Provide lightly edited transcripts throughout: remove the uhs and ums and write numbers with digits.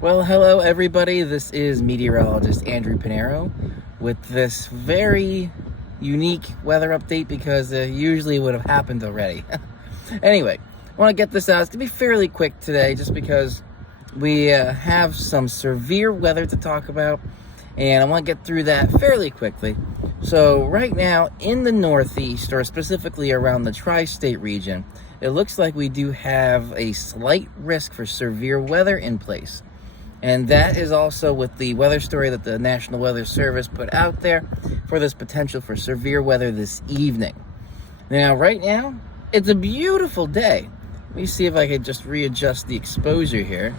Well, hello everybody. This is meteorologist Andrew Pinero with this very unique weather update because it usually would have happened already. Anyway, I want to get this out. It's going to be fairly quick today just because we have some severe weather to talk about, and I want to get through that fairly quickly. So right now in the Northeast, or specifically around the tri-state region, it looks like we do have a slight risk for severe weather in place. And that is also with the weather story that the National Weather Service put out there for this potential for severe weather this evening. Now, right now, it's a beautiful day. Let me see if I can just readjust the exposure here.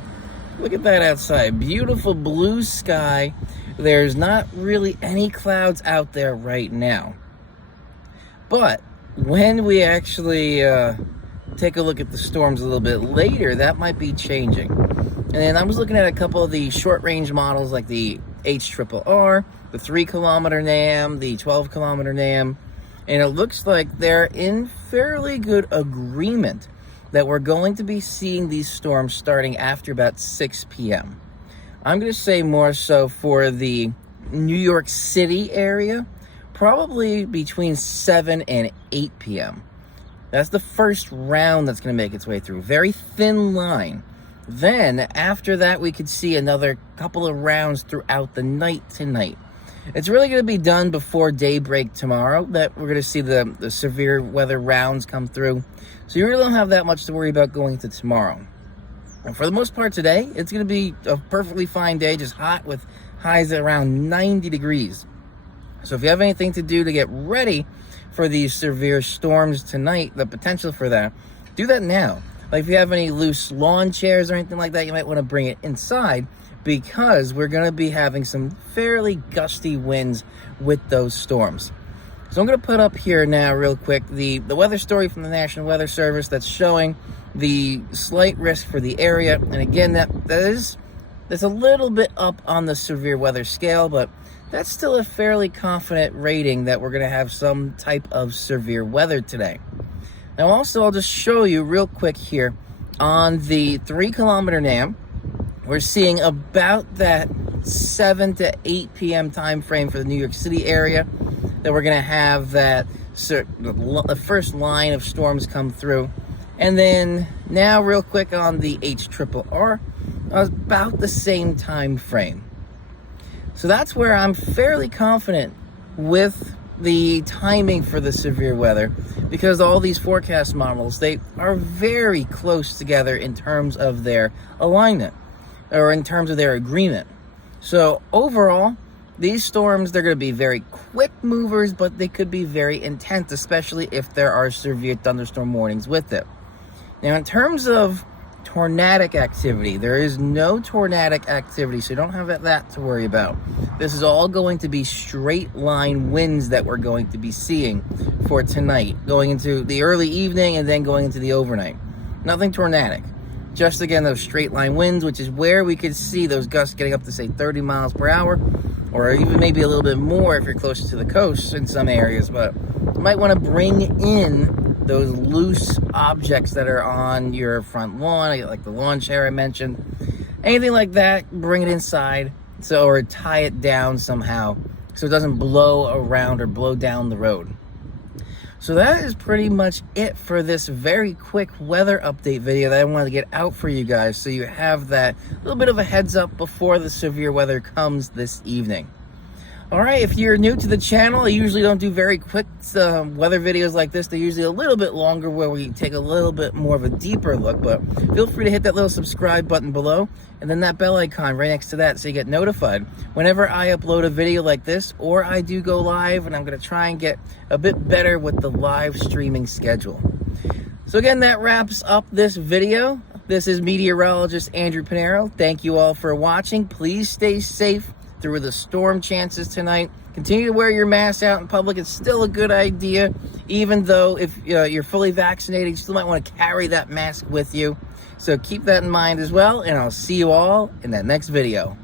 Look at that outside. Beautiful blue sky. There's not really any clouds out there right now. But when we actually take a look at the storms a little bit later, that might be changing. And then I was looking at a couple of the short-range models like the HRRR, the 3-kilometer NAM, the 12-kilometer NAM, and it looks like they're in fairly good agreement that we're going to be seeing these storms starting after about 6 p.m. I'm going to say more so for the New York City area, probably between 7 and 8 p.m. That's the first round that's going to make its way through. Very thin line. Then, after that, we could see another couple of rounds throughout the night tonight. It's really going to be done before daybreak tomorrow that we're going to see the severe weather rounds come through. So you really don't have that much to worry about going into tomorrow. And for the most part today, it's going to be a perfectly fine day, just hot with highs at around 90 degrees. So if you have anything to do to get ready for these severe storms tonight, the potential for that, do that now. Like if you have any loose lawn chairs or anything like that, you might want to bring it inside because we're going to be having some fairly gusty winds with those storms. So I'm going to put up here now real quick the weather story from the National Weather Service that's showing the slight risk for the area. And again, that's a little bit up on the severe weather scale, but that's still a fairly confident rating that we're going to have some type of severe weather today. Now also, I'll just show you real quick here on the 3-kilometer NAM, we're seeing about that 7 to 8 p.m. time frame for the New York City area that we're going to have that the first line of storms come through. And then now real quick on the HRRR, about the same time frame. So that's where I'm fairly confident with the timing for the severe weather, because all these forecast models, they are very close together in terms of their alignment or in terms of their agreement. So overall, these storms, they're going to be very quick movers, but they could be very intense, especially if there are severe thunderstorm warnings with it. Now, in terms of tornadic activity, there is no tornadic activity, so you don't have that to worry about. This is all going to be straight line winds that we're going to be seeing for tonight, going into the early evening and then going into the overnight. Nothing tornadic. Just again, those straight line winds, which is where we could see those gusts getting up to say 30 miles per hour, or even maybe a little bit more if you're closer to the coast in some areas. But you might want to bring in those loose objects that are on your front lawn, like the lawn chair I mentioned. Anything like that, bring it inside, or tie it down somehow so it doesn't blow around or blow down the road. So that is pretty much it for this very quick weather update video that I wanted to get out for you guys, so you have that little bit of a heads up before the severe weather comes this evening. All right, if you're new to the channel, I usually don't do very quick weather videos like this. They're usually a little bit longer where we take a little bit more of a deeper look, but feel free to hit that little subscribe button below and then that bell icon right next to that so you get notified whenever I upload a video like this or I do go live, and I'm going to try and get a bit better with the live streaming schedule. So again, that wraps up this video. This is meteorologist Andrew Pinero. Thank you all for watching. Please stay safe through the storm chances tonight. Continue to wear your mask out in public. It's still a good idea, even though if you're fully vaccinated, you still might want to carry that mask with you. So keep that in mind as well, and I'll see you all in that next video.